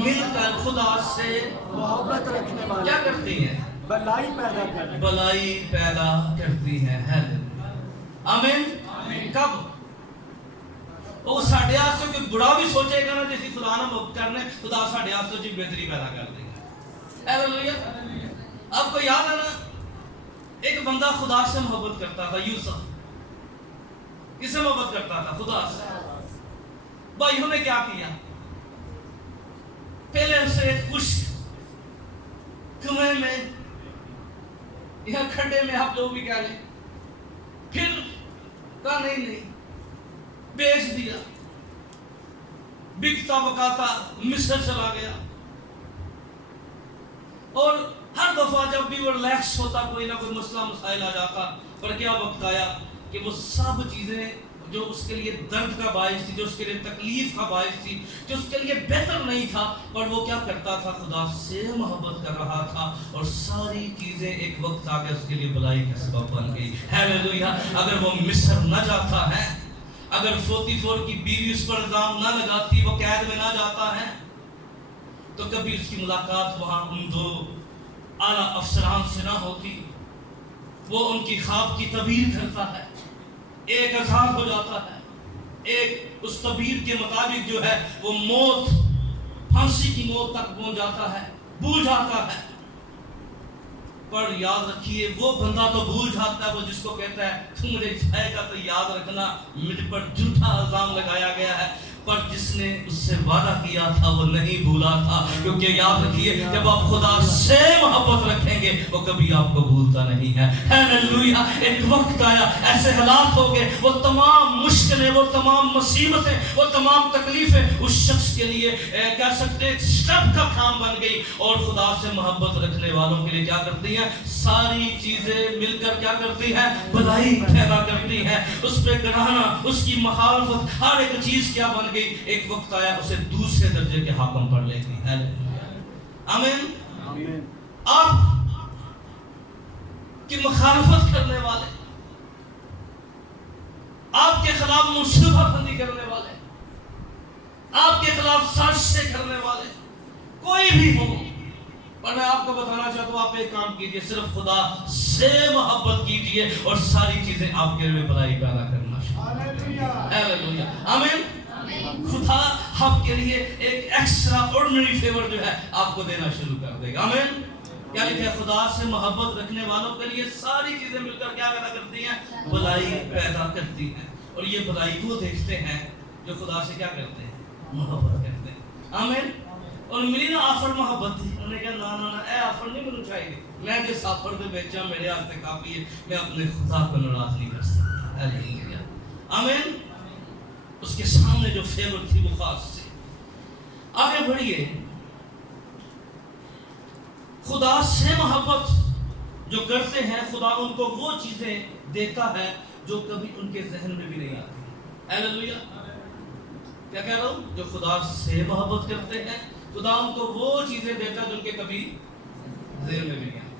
मिलकर खुदा से मोहब्बत रखने क्या वालों करती हैं? भलाई पैदा करने. भलाई पैदा करती है. आमीन. कब? ਉਹ ਸਾਡੇ ਵਾਸਤੇ ਕੋਈ ਬੁਰਾ ਵੀ ਸੋਚੇਗਾ ਨਾ, ਜੇ ਅਸੀਂ ਖੁਦਾ ਨਾਲ ਮੁਹੱਬਤ ਕਰਨੇ, खुदा ਸਾਡੇ ਵਾਸਤੇ ਜੀ ਬਿਹਤਰੀ पैदा कर देगा. हालेलुया. आपको याद है ना, एक बंदा खुदा से मोहब्बत करता था, यूसुफ. किससे मोहब्बत करता था? खुदा से. भाइयों ने क्या किया? पहले उसे खुश्क कुएं में या खड्डे में, आप लोग भी कह लें, फिर कहा नहीं बेच दिया, बिकता बकाता मिस्र चला गया. और हर दफा जब भी वो रिलैक्स होता, कोई ना कोई मसला मसाइल आ जाता, पर क्या वक्त आया कि वो सब चीजें जो उसके लिए दर्द का बायस थी, जो उसके लिए तकलीफ का बायस थी, जो उसके लिए बेहतर नहीं था, पर वो क्या करता था? खुदा से मोहब्बत कर रहा था, और सारी चीजें एक वक्त आके उसके लिए भलाई का सबब बन गई. हालेलुया. अगर वो मिस्र न जाता है, अगर फोतीफोर की बीवी उस पर इल्जाम न लगाती, वो कैद में ना जाता है, तो कभी उसकी मुलाकात वहां उन दो आला अफसरान से ना होती. वो उनकी ख्वाब की तबीर करता है, एक आजाद हो जाता है, एक उस तबीर के मुताबिक जो है वो मौत, फांसी की मौत तक पहुंच जाता है, भूल जाता है. पर याद रखिए, वो बंदा तो भूल जाता है, वो जिसको कहता है तू मुझे छाएगा, तो याद रखना मुझ पर झूठा इल्जाम लगाया गया है, पर जिसने उससे वादा किया था वो नहीं भूला था. क्योंकि याद रखिए, जब आप खुदा से मोहब्बत रखेंगे, वो कभी आपको भूलता नहीं है. हालेलुया. एक वक्त आया, ऐसे हालात हो गए, वो तमाम मुश्किलें, वो तमाम मुसीबतें, वो तमाम तकलीफें उस शख्स के लिए कह सकते स्टब का काम बन गई. और खुदा से मोहब्बत रखने वालों के लिए क्या करती हैं? सारी चीजें मिलकर क्या करती हैं? भलाई पैदा करती हैं. उस पे गिराना, उसकी मुखालफत, हर एक चीज क्या बन गई? एक वक्त आया उसे दूसरे दर्जे के हाकिम पर लेती है. आमीन. आप की मुखालफत करने वाले, आपके खिलाफ मुंसूबाबंदी करने वाले, आपके खिलाफ साजिशें करने वाले कोई भी हो, पर मैं आपको बताना चाहता हूं, आप एक काम कीजिए, सिर्फ खुदा से मोहब्बत कीजिए और सारी चीजें आपके लिए भलाई पैदा करना शुरू. हालेलुया. आमीन. खुदा आपके लिए एक एक्स्ट्रा ऑर्डिनरी फेवर जो है आपको देना शुरू कर देगा. आमीन. क्या लिखा है? खुदा से मोहब्बत रखने वालों के लिए सारी चीजें मिलकर क्या पैदा करती हैं? भलाई पैदा करती हैं. और ये भलाई वो देखते हैं जो खुदा से क्या करते हैं? मोहब्बत करते हैं. आमीन. और मिली ना आफर मोहब्बत थी, उन्होंने कहा ना ना ना, ए आफर नहीं मुझे चाहिए, मैं जिस आफर पे बेचा मेरे हाथ काफी है, मैं अपने खुदा को नाराज नहीं कर सकता. हालेलुया. आमीन. उसके सामने जो फेवर थी वो खास थी. आगे बढ़िए. खुदा से मोहब्बत जो करते हैं, खुदा उनको वो चीजें देता है जो कभी उनके जहन में भी नहीं आती. हालेलुया. क्या कह रहा हूं? जो खुदा से मोहब्बत करते हैं, खुदा उनको वो चीजें देता है जो उनके कभी जहन में भी नहीं आती.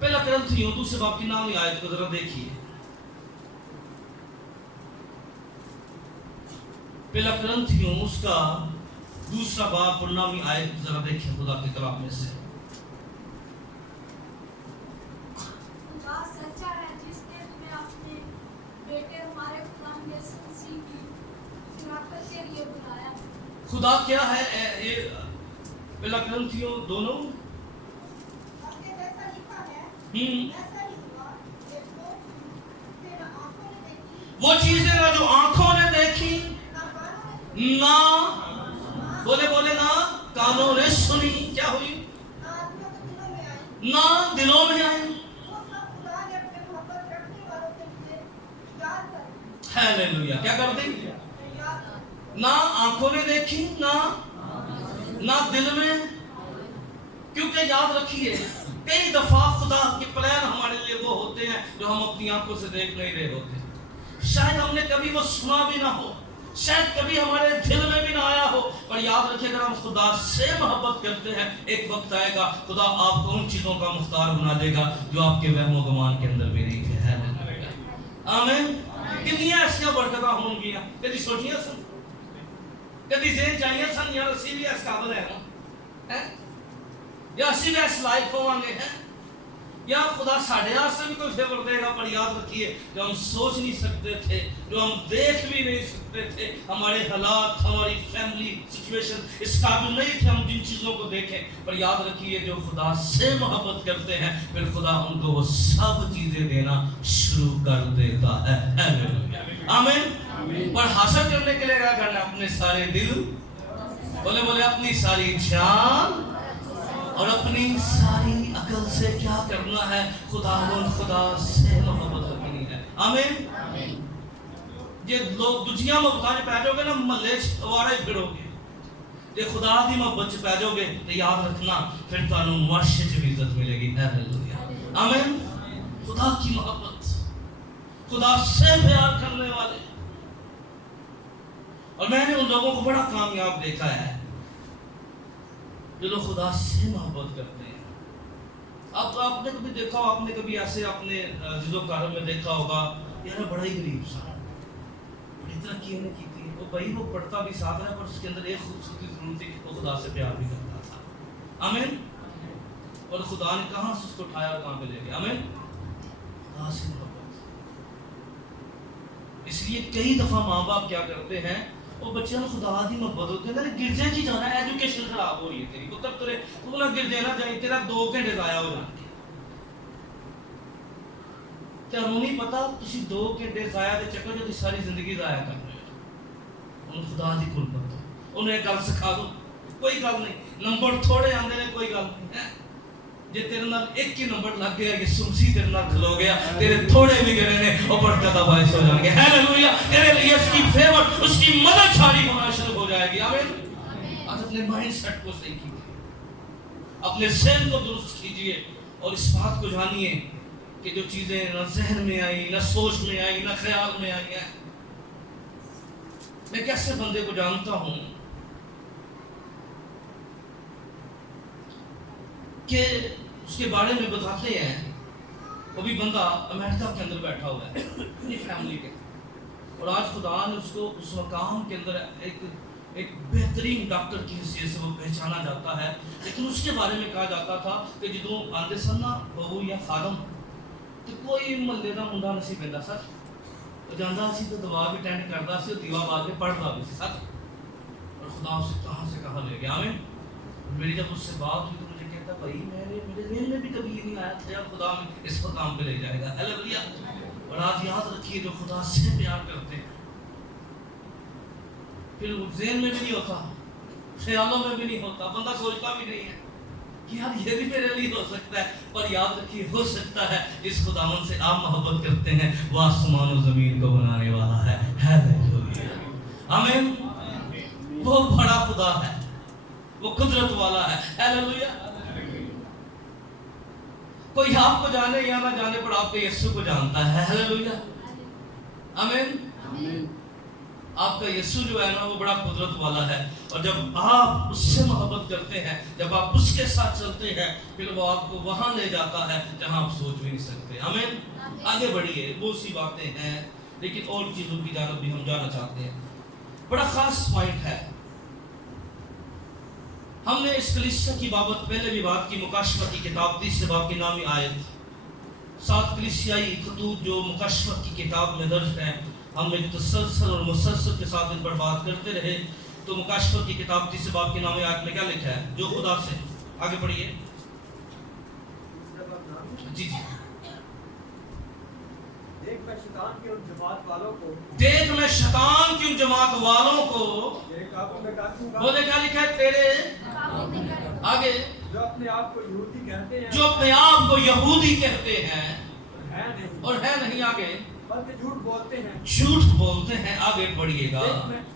पहला कुरिन्थियों 2 बाब की 9वीं आयत को जरा देखिए. पहला कुरिन्थियों उसका दूसरा बाब 15वीं आयत जरा देखिए खुदा के कलाम में से। खुदा सच्चा है जिसने तुम्हें अपने बेटे हमारे खुदा यीशु मसीह की शनाख्त के लिए बुलाया। खुदा क्या है? ये पहला ग्रंथियों दोनों आपके जैसा लिखा है ऐसा ही हुआ, देखो फिर आंखों ने देखी वो चीजें ना जो आंखों ने देखी ना कानों ने ना बोले ना कानों ने सुनी, क्या हुई? ना आदमियों के दिलों में आई, ना दिलों में आई। वो सब खुदा ने अपने मोहब्बत रखने वालों के लिए तैयार कर दी। हालेलुया। क्या कर दी? तैयार कर दी। ना आंखों ने देखी ना दिल में। क्योंकि याद रखिए कई दफा खुदा के प्लान हमारे लिए वो होते हैं जो हम अपनी आंखों से देख नहीं रहे होते। शायद हमने कभी वो सुना भी ना हो, शायद कभी हमारे दिल में भी ना आया हो, पर याद रखिए अगर हम खुदा से मोहब्बत करते हैं एक वक्त आएगा खुदा आपको उन चीजों का मुख्तार बना देगा जो आपके वहमो गुमान के अंदर भी नहीं है। आमीन। कितनी ऐसियां बरकतां होंगियां कभी सोचिया सन, कभी जेन चाहिए सन यार ਅਸੀਂ ਵੀ ਇਸ ਕਾਬਲ ਹੈ ਨਾ ਹੈ या ਅਸੀਂ भी इस लायक होवांगे हैं या खुदा साढ़े वास्ते भी कोई फेवर देगा। पर याद रखिए जो हम सोच नहीं सकते थे, जो हम देख भी नहीं सकते थे, हमारे हालात हमारी फैमिली सिचुएशन इस काबिल नहीं थे हम जिन चीज़ों को देखें, पर याद रखिए जो खुदा से मोहब्बत करते हैं फिर खुदा उनको वो सब चीज़ें देना शुरू कर देता है। आमीन। पर हासिल करने के लिए क्या करना है? अपने सारे दिल बोले अपनी सारी जान और अपनी सारी अकल से क्या करना है? खुदा से मोहब्बत रखनी है। आमीन। जे लोग दुनिया में बताने पै जाओगे ना महल्ले आवारा ही फिरोगे, जे खुदा की मोहब्बत च पै जाओगे तो याद रखना फिर तुहानू मर्श च भी इज्जत मिलेगी। हालेलुया। आमीन। खुदा की मोहब्बत, खुदा से प्यार करने वाले। और मैंने उन लोगों को बड़ा कामयाब देखा है जो लोग खुदा से मोहब्बत करते हैं। अब तो आपने कभी देखा हो, आपने कभी ऐसे अपने जिदोकारों में देखा होगा यार बड़ा ही गरीब सा, बड़ी तरक्की ने की थी, वो भाई वो पढ़ता भी साथ है पर उसके अंदर एक खूबसूरती जरूर थी, वो खुदा से प्यार भी करता था। आमीन। और खुदा ने कहाँ से उसको उठाया और कहाँ पे ले गया? आमीन। खुदा से मोहब्बत। इसलिए कई दफा माँ बाप क्या करते हैं वो बच्चों खुदा दी मोहब्बत होती है गिरजे जी जाना, एजुकेशन खराब हो रही है तेरी पुत्र तेरे तू ना गिरजे ना जाए, तेरा 2 घंटे जाया हो जाएंगे। ਤੁਹਾਨੂੰ नहीं पता ਤੁਸੀਂ 2 घंटे जाया ਦੇ ਚੱਕਰ ਚ ਤੁਸੀਂ ਸਾਰੀ ਜ਼ਿੰਦਗੀ ਜ਼ਾਇਆ ਕਰ ਰਹੇ ਹੋ। ਉਹਨੂੰ ਖੁਦਾ ਦੀ ਕੁਰਬਤ ਉਹਨੂੰ ਇੱਕ ਗੱਲ ਸਿਖਾ ਦੋ, ਕੋਈ ਗੱਲ ਨਹੀਂ, ਨੰਬਰ ਥੋੜੇ ਆਉਂਦੇ ਨੇ ਕੋਈ ਗੱਲ ਨਹੀਂ ਹੈ। जे तेरे नाल एक ही नंबर लग गया कि सुमसी तेरे नाल खलो गया, तेरे थोड़े भी गए ने वो बरकत का बायस हो जाएंगे। हालेलुया। तेरे लिए उसकी फेवर उसकी मदद जारी होना शुरू हो जाएगी। आमीन। आज अपने माइंड सेट को सही कीजिए, अपने ज़हन को दुरुस्त कीजिए और इस बात को जानिए कि जो चीजें ना ज़हन में आई, ना सोच में आई, ना ख्याल में आई है, मैं कैसे बंदे को जानता हूं कि उसके बारे में बताते हैं वो भी बंदा अमेरिका के अंदर बैठा हुआ है अपनी फैमिली के, और आज खुदा ने उसको उस मकाम के अंदर एक बेहतरीन डॉक्टर की हैसियत से वो पहचाना जाता है। लेकिन उसके बारे में कहा जाता था कि जो आंदे सन ना बहू या खादम तो कोई महल्ले का मुंडा नहीं पैदा सर, तो जाता सी तो दवा भी अटेंड करता सी, दीवा बाल के पढ़ता भी सर, और खुदा उसे कहाँ से कहाँ ले गया। आमीन। मेरी जब उससे बात हुई तो मुझे कहता भाई मेरे दिल में भी कभी ये नहीं आया था यार खुदा में इस मकाम पे ले जाएगा। हालेलुया। और आज याद रखिए जो खुदा से प्यार करते हैं फिर ज़हन में भी नहीं होता, ख्यालों में भी नहीं होता, बंदा सोचता भी नहीं है कि यार ये भी मेरे लिए हो सकता है, पर याद रखिए हो सकता है जिस खुदावन से आप मोहब्बत करते हैं वो आसमान और ज़मीन को बनाने वाला है। हालेलुया। आमीन। वो बड़ा खुदा है, वो कुदरत वाला है। हालेलुया। कोई आपको जाने या ना जाने पर आपके यीशु को जानता है। हालेलुया। आमीन। आपका यीशु जो है ना वो बड़ा कुदरत वाला है, और जब आप उससे मोहब्बत करते हैं, जब आप उसके साथ चलते हैं, फिर वो आपको वहां ले जाता है जहां आप सोच भी नहीं सकते। आमीन। आगे बढ़िए, बहुत सी बातें हैं लेकिन और चीजों की जानब भी हम जाना चाहते हैं। बड़ा खास पॉइंट है हमने इस कलीसिया की बाबत पहले भी बात की, मुकाशफा की किताब 30 बाब की नामी आयत, 7 कलीसियाई खतूत जो मुकाशफा की किताब में दर्ज हैं, हम एक तसलसल और मुसलसल के साथ इन पर बात करते रहे। तो मुकाशफा की किताब 30 बाब की नामी आयत में क्या लिखा है? जो खुदा से, आगे पढ़िए जी जी। देख मैं शैतान की उन जमात वालों को देख मैं शैतान की उन जमात वालों को तेरे काबू में कर दूंगा, बोले क्या लिखा है? तेरे आगे जो अपने आप को यहूदी कहते हैं जो अपने आप को यहूदी कहते हैं और है नहीं, और है नहीं, आगे बल्कि झूठ बोलते हैं। झूठ बोलते हैं। आगे पढ़िएगा।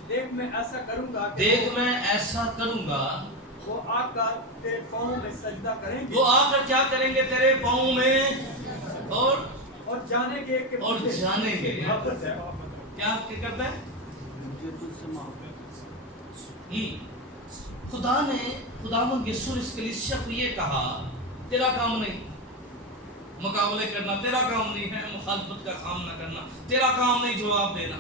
देख मैं ऐसा करूंगा कि देख मैं ऐसा करूंगा, वो आकर तेरे पाँव में सजदा करेंगे वो आकर क्या करेंगे? तेरे पाँव में और जानेंगे कि और मुझे जानेंगे मोहब्बत है। क्या करता है? खुदा ने, खुदावंद यीशु इस कलीसिया को ये कहा, तेरा काम नहीं मुकाबले करना, तेरा काम नहीं है मुखालफत का सामना करना, तेरा काम नहीं जवाब देना।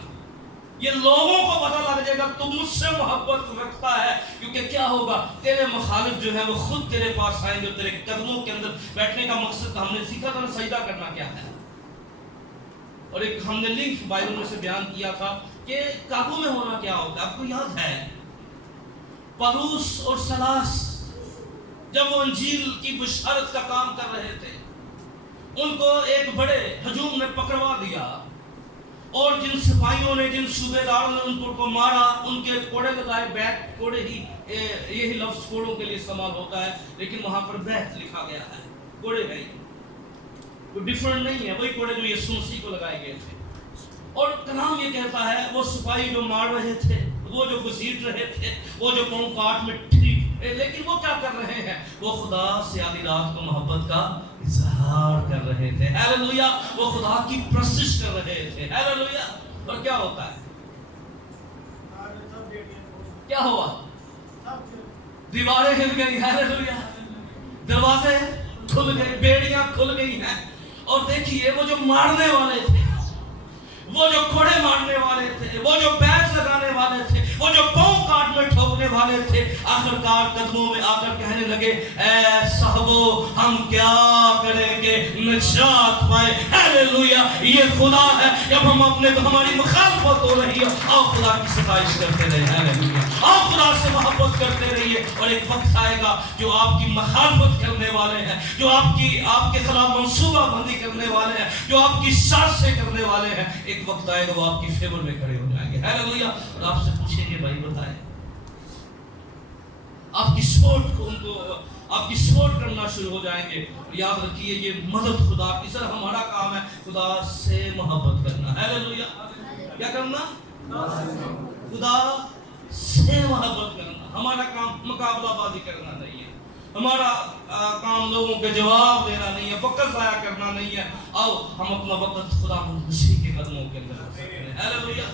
ये लोगों को पता लग जाएगा तू मुझसे मोहब्बत रखता है, क्योंकि क्या होगा? तेरे मुखालिफ जो है वो खुद तेरे पास आएंगे, तेरे कदमों के अंदर बैठने का मकसद हमने सीखा था ना, सजदा करना क्या है। और एक हमने लिंक बाइबल में से बयान किया था कि काबू में होना क्या होता है। आपको याद है पौलुस और सलास जब वो अंजील की बशारत का काम कर रहे थे, उनको एक बड़े हजूम ने पकड़वा दिया और जिन सिपाहियों ने, जिन सूबेदारों ने उनको मारा, उनके कोड़े लगाए। बैत कोड़े ही, यही लफ्ज कोड़ों के लिए इस्तेमाल होता है, लेकिन वहां पर बैत लिखा गया है, कोड़े है, कोई डिफरेंट नहीं है, वही कोड़े जो यीशु मसीह को लगाए गए थे। और कलाम ये कहता है वो सिपाही जो मार रहे थे, वो जो घसीट रहे थे, वो जो पाँव काट में ठीक, लेकिन वो क्या कर रहे हैं? वो खुदा से आधी रात को मोहब्बत का इजहार कर रहे थे। हालेलुया। वो खुदा की प्रशिश कर रहे थे। हालेलुया। और क्या होता है? क्या हुआ? दीवारें हिल गई। हालेलुया। दरवाजे खुल गए, बेड़ियां खुल गई हैं। और देखिए वो जो मारने वाले थे, वो जो कोड़े मारने वाले थे, वो जो बैच लगाने वाले थे, वो जो पाँव काट में ठोकने वाले थे, आखिरकार कदमों में आकर कहने लगे, ऐ साहबो हम क्या करेंगे निजात पाए। हालेलुया। ये खुदा है। जब हम अपने तो हमारी मुखालफत हो रही है, आओ खुदा की सिफारिश करते रहे। हालेलुया। आओ खुदा से मोहब्बत करते रहिए, और एक वक्त आएगा जो आपकी मुखालफत करने वाले हैं, जो आपके खिलाफ मंसूबाबंदी करने वाले हैं, जो आपकी साजिशें करने वाले हैं, एक वक्त आएगा वो आपकी फेवर में खड़े हो जाएंगे। हालेलुया। और आपसे पूछेंगे भाई बताएं, आपकी सपोर्ट को उनको आपकी सपोर्ट करना शुरू हो जाएंगे। याद रखिए ये मदद खुदा की, सर हमारा काम है खुदा से मोहब्बत करना। हालेलुया। क्या करना? खुदा से मोहब्बत करना। हमारा काम मुकाबलाबाजी करना नहीं है, हमारा काम लोगों के जवाब देना नहीं है, वक्त ज़ाया करना नहीं है। आओ हम अपना वक्त खुदा मसीह के कदमों के अंदर। हालेलुया।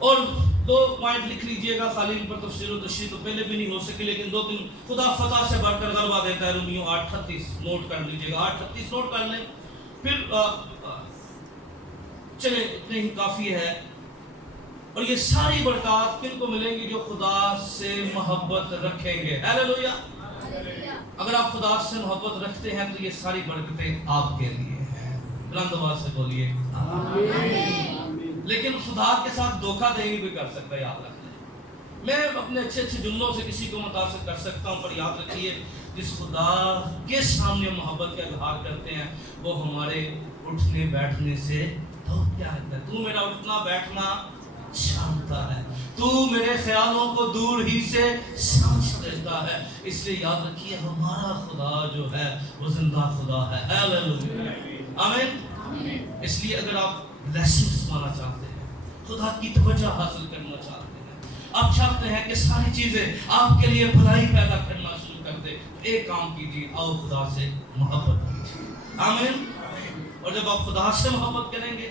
और 2 पॉइंट लिख लीजिएगा, खाली इन पर तफसीर और तशरीह तो पहले भी नहीं हो सकी, लेकिन 2-3 खुदा फतह से बढ़कर गलबा देता है। रोमियो 8:38 नोट कर लीजिएगा, 8:38 नोट कर लें। फिर चले इतने ही काफ़ी है। और ये सारी बरकत किनको मिलेंगी? जो खुदा से मोहब्बत रखेंगे। हालेलुया। अगर आप खुदा से मोहब्बत रखते हैं तो ये सारी बरकतें आपके लिए हैं। बुलंद आवाज से बोलिए आमीन। लेकिन खुदा के साथ धोखाधड़ी भी कर सकता है, याद रखना। मैं अपने अच्छे अच्छे जुमलों से किसी को मुतासिर कर सकता हूँ, पर याद रखिए जिस खुदा के सामने मोहब्बत का इजहार करते हैं वो हमारे उठने बैठने से तो क्या है, तू मेरा उठना बैठना जानता है, तू मेरे ख्यालों को दूर ही से समझ लेता है। इसलिए याद रखिए हमारा खुदा जो है वो जिंदा खुदा है। हालेलुया। आमीन। इसलिए अगर आप ब्लेसिंग्स पाना चाहते हैं, खुदा की तवज्जो हासिल करना चाहते हैं, आप चाहते हैं कि सारी चीजें आपके लिए भलाई पैदा करना शुरू कर दे, एक काम कीजिए, आओ खुदा से मोहब्बत कीजिए। आमीन। और जब आप खुदा से मोहब्बत करेंगे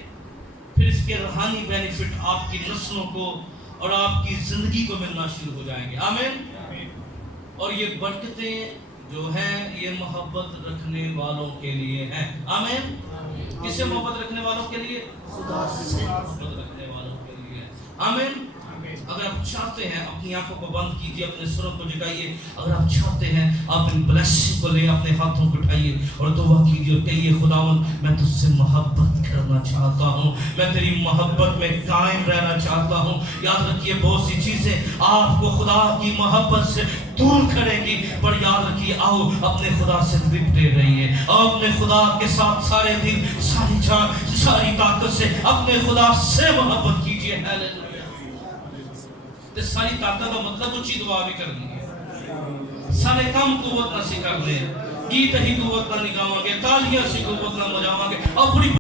फिर इसके रूहानी बेनिफिट आपकी नस्लों को और आपकी जिंदगी को मिलना शुरू हो जाएंगे। आमीन। और ये बरकतें जो हैं ये मोहब्बत रखने वालों के लिए हैं। आमीन। किससे मोहब्बत रखने वालों के लिए? खुदा से मोहब्बत रखने वालों के लिए। आमीन। اگر آپ چاہتے ہیں اپنی آنکھوں کو بند کیجیے, اپنے سروں کو جھکائیے. اگر آپ چاہتے ہیں آپ ان بلیسنگ کو لے اپنے ہاتھوں کو اٹھائیے اور دعا کیجیے اور کہیے خداوند میں تجھ سے محبت کرنا چاہتا ہوں, میں تیری محبت میں قائم رہنا چاہتا ہوں. یاد رکھیے بہت سی چیزیں آپ کو خدا کی محبت سے دور کریں گی, پر یاد رکھیے آؤ اپنے خدا سے لپٹے رہیے. آؤ اپنے خدا کے ساتھ سارے دن ساری جان ساری طاقت سے اپنے خدا سے محبت کیجیے. ہیلیلویا. ساری طاقت کا مطلب اچھی دعا بھی کرنی ہے, سارے کام قوت نہ سے کرنے, گیت ہی قوت نہ نگاواں گے, تالیاں سے قوت نہ بجاواں گے, اپنی